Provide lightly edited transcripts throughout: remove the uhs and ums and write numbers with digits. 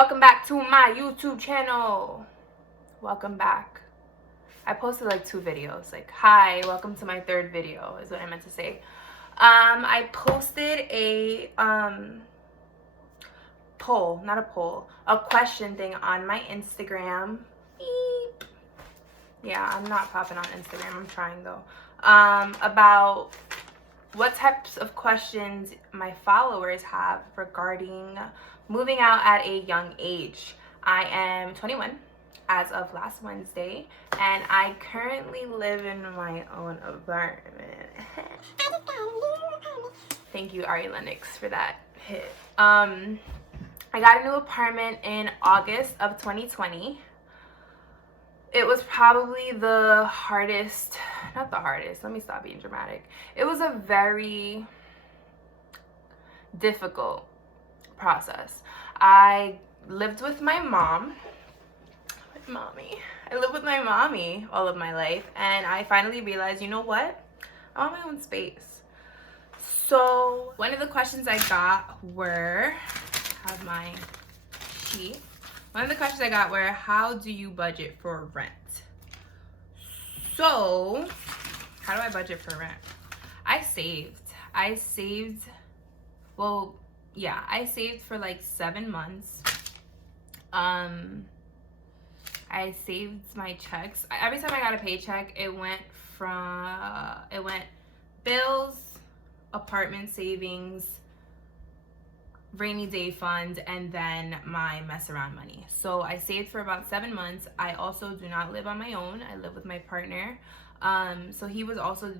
Welcome back to my YouTube channel. Welcome back. I posted like 2 videos. Like, hi, welcome to my 3rd video is what I meant to say. I posted a a question thing on my Instagram. Beep. Yeah, I'm not popping on Instagram. I'm trying though. About what types of questions my followers have regarding moving out at a young age. I am 21 as of last Wednesday, and I currently live in my own apartment. Thank you, Ari Lennox, for that hit. I got a new apartment in August of 2020. It was probably the hardest, not the hardest, let me stop being dramatic. It was a very difficult process. I lived with my mommy. I lived with my mommy all of my life, and I finally realized, you know what? I want my own space. So one of the questions I got were, have my sheet. One of the questions I got were, how do you budget for rent? So, how do I budget for rent? I saved for like 7 months. I saved my checks. Every time I got a paycheck, it went bills, apartment savings, rainy day fund, and then my mess around money. So I saved for about 7 months. I also do not live on my own. I live with my partner. So he was also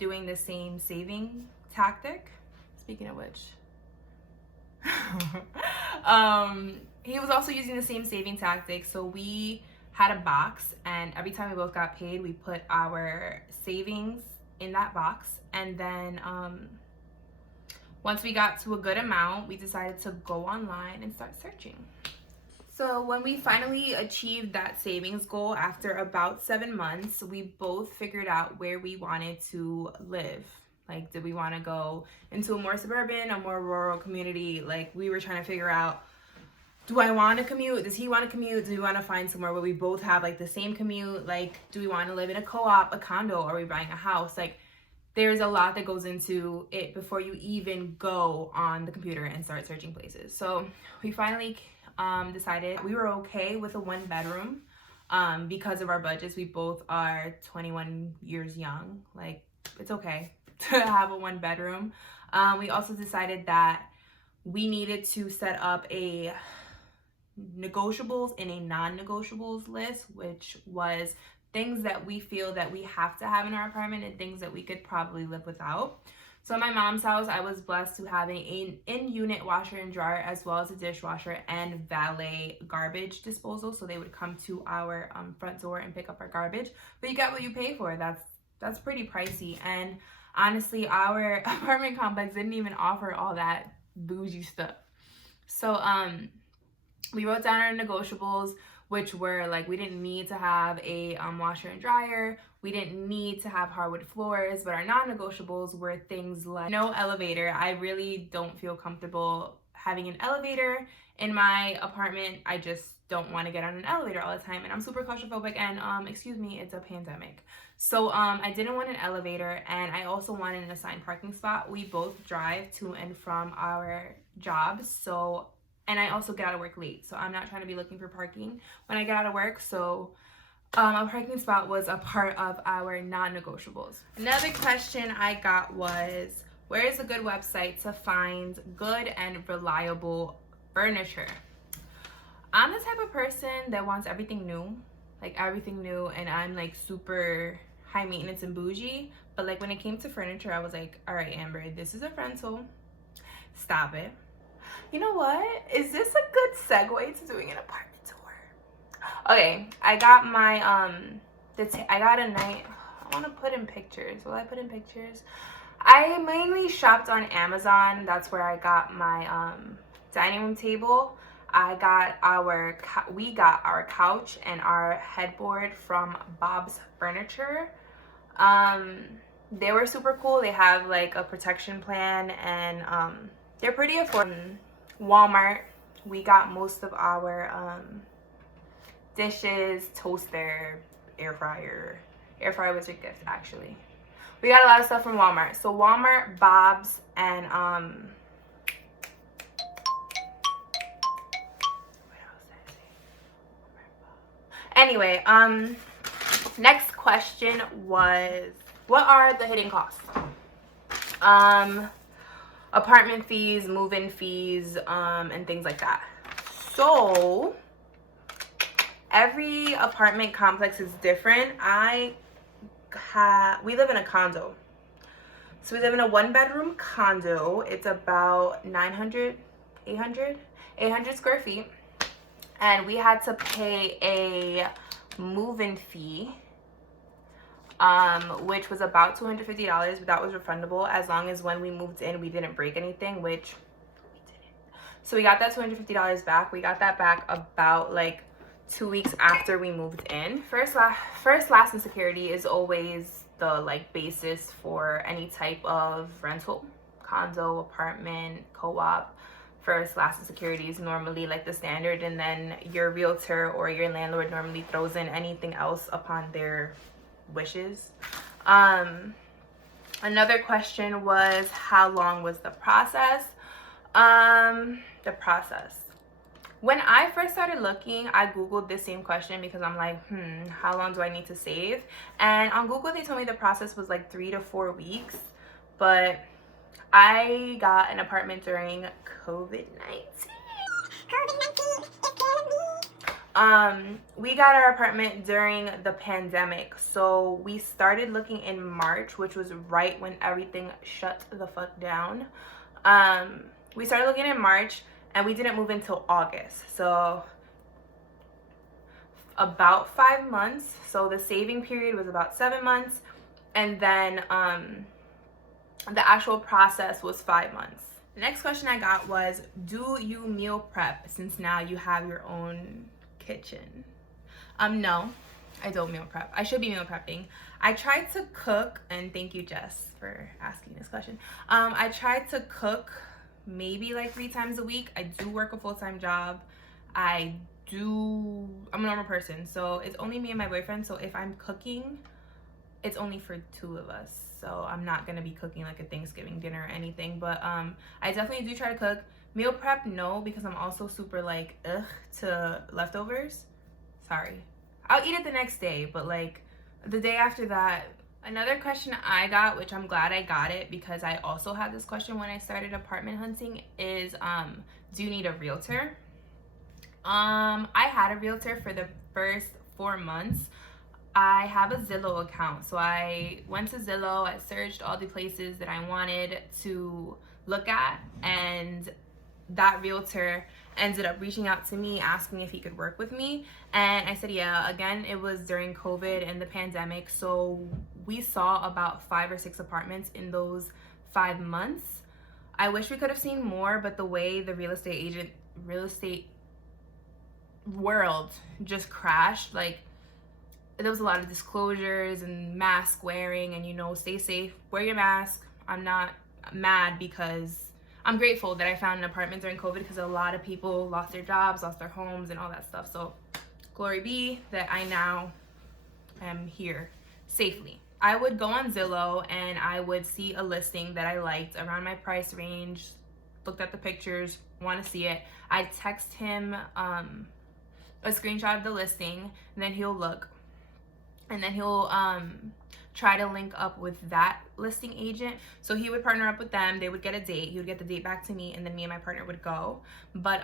doing the same saving tactic. Speaking of which, he was also using the same saving tactic. So we had a box, and every time we both got paid, we put our savings in that box, and then once we got to a good amount, we decided to go online and start searching. So when we finally achieved that savings goal after about 7 months, we both figured out where we wanted to live. Like, did we want to go into a more suburban, a more rural community? Like, we were trying to figure out, do I want to commute? Does he want to commute? Do we want to find somewhere where we both have like the same commute? Like, do we want to live in a co-op, a condo, or are we buying a house? Like, there's a lot that goes into it before you even go on the computer and start searching places. So we finally decided we were okay with a 1-bedroom because of our budgets. We both are 21 years young. Like, it's okay to have a 1-bedroom. We also decided that we needed to set up a negotiables and a non-negotiables list, which was things that we feel that we have to have in our apartment and things that we could probably live without. So in my mom's house, I was blessed to having an in-unit washer and dryer, as well as a dishwasher and valet garbage disposal. So they would come to our front door and pick up our garbage. But you get what you pay for. That's pretty pricey. And honestly, our apartment complex didn't even offer all that bougie stuff. So we wrote down our negotiables, which were like, we didn't need to have a washer and dryer. We didn't need to have hardwood floors, but our non-negotiables were things like no elevator. I really don't feel comfortable having an elevator in my apartment. I just don't want to get on an elevator all the time, and I'm super claustrophobic, and excuse me, it's a pandemic. So I didn't want an elevator, and I also wanted an assigned parking spot. We both drive to and from our jobs, so, and I also get out of work late, so I'm not trying to be looking for parking when I get out of work. So a parking spot was a part of our non-negotiables. Another question I got was, where is a good website to find good and reliable furniture? I'm the type of person that wants everything new, and I'm like super high maintenance and bougie. But like, when it came to furniture, I was like, all right, Amber, this is a rental. Stop it. You know what? Is this a good segue to doing an apartment tour? Okay, I got my I got a night. I want to put in pictures. Will I put in pictures? I mainly shopped on Amazon. That's where I got my dining room table. We got our couch and our headboard from Bob's Furniture. They were super cool. They have like a protection plan, and they're pretty affordable. Walmart, we got most of our dishes, toaster, air fryer. Air fryer was a gift, actually. We got a lot of stuff from Walmart. So Walmart, Bob's, and anyway, next question was, what are the hidden costs? Apartment fees, move-in fees, and things like that. So every apartment complex is different. We live in a condo. So we live in a 1-bedroom condo. It's about 800 square feet. And we had to pay a move-in fee, which was about $250, but that was refundable as long as when we moved in we didn't break anything, which we didn't. So we got that $250 back. We got that back about like 2 weeks after we moved in. First, last, and security is always the like basis for any type of rental, condo, apartment, co-op. First, last, and security is normally like the standard, and then your realtor or your landlord normally throws in anything else upon their wishes. Another question was, how long was the process? When I first started looking, I Googled this same question because I'm like, how long do I need to save? And on Google, they told me the process was like 3 to 4 weeks, but I got an apartment during COVID-19. We got our apartment during the pandemic. So we started looking in March, which was right when everything shut the fuck down. We started looking in March and we didn't move until August. So about 5 months. So the saving period was about 7 months. And then the actual process was 5 months. The next question I got was, do you meal prep since now you have your own kitchen? No, I don't meal prep. I should be meal prepping. I tried to cook, and thank you, Jess, for asking this question. I tried to cook maybe like 3 times a week. I do work a full-time job. I'm a normal person, so it's only me and my boyfriend. So if I'm cooking, it's only for 2 of us. So I'm not gonna be cooking like a Thanksgiving dinner or anything, but I definitely do try to cook. Meal prep, no, because I'm also super like to leftovers. Sorry, I'll eat it the next day, but like the day after that. Another question I got, which I'm glad I got it because I also had this question when I started apartment hunting, is do you need a realtor? I had a realtor for the first 4 months. I have a Zillow account, so I went to Zillow, I searched all the places that I wanted to look at, and that realtor ended up reaching out to me asking if he could work with me, and I said yeah. Again, it was during COVID and the pandemic, so we saw about 5 or 6 apartments in those 5 months. I wish we could have seen more, but the way the real estate world just crashed, like there was a lot of disclosures and mask wearing, and stay safe, wear your mask. I'm not mad because I'm grateful that I found an apartment during COVID because a lot of people lost their jobs, lost their homes, and all that stuff. So glory be that I now am here safely. I would go on Zillow and I would see a listing that I liked around my price range, looked at the pictures, want to see it. I'd text him a screenshot of the listing, and then he'll look. And then he'll try to link up with that listing agent. So he would partner up with them. They would get a date. He would get the date back to me, and then me and my partner would go. But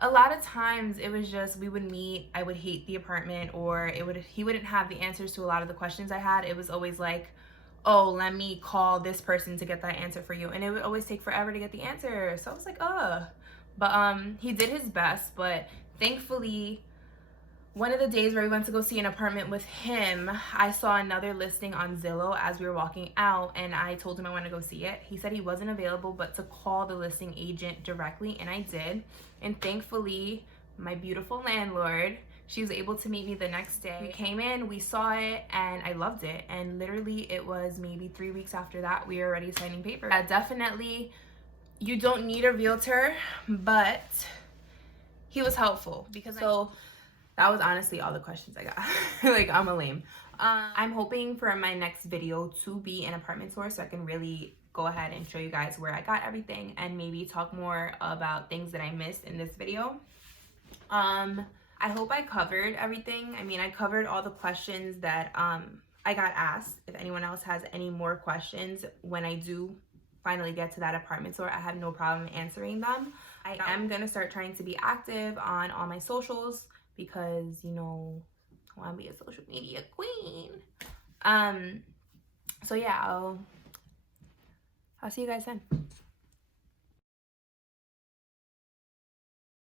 a lot of times it was just we would meet. I would hate the apartment, or he wouldn't have the answers to a lot of the questions I had. It was always like, oh, let me call this person to get that answer for you, and it would always take forever to get the answer. So I was like, but he did his best. But thankfully, one of the days where we went to go see an apartment with him, I saw another listing on Zillow as we were walking out, and I told him I wanted to go see it. He said he wasn't available, but to call the listing agent directly, and I did. And thankfully, my beautiful landlord, she was able to meet me the next day. We came in, we saw it, and I loved it. And literally, it was maybe 3 weeks after that, we were already signing papers. Definitely you don't need a realtor, but he was helpful because that was honestly all the questions I got. Like, I'm a lame. I'm hoping for my next video to be an apartment tour so I can really go ahead and show you guys where I got everything and maybe talk more about things that I missed in this video. I hope I covered everything. I mean, I covered all the questions that I got asked. If anyone else has any more questions when I do finally get to that apartment tour, I have no problem answering them. I am gonna start trying to be active on all my socials because, you know, I want to be a social media queen. So yeah, I'll see you guys then.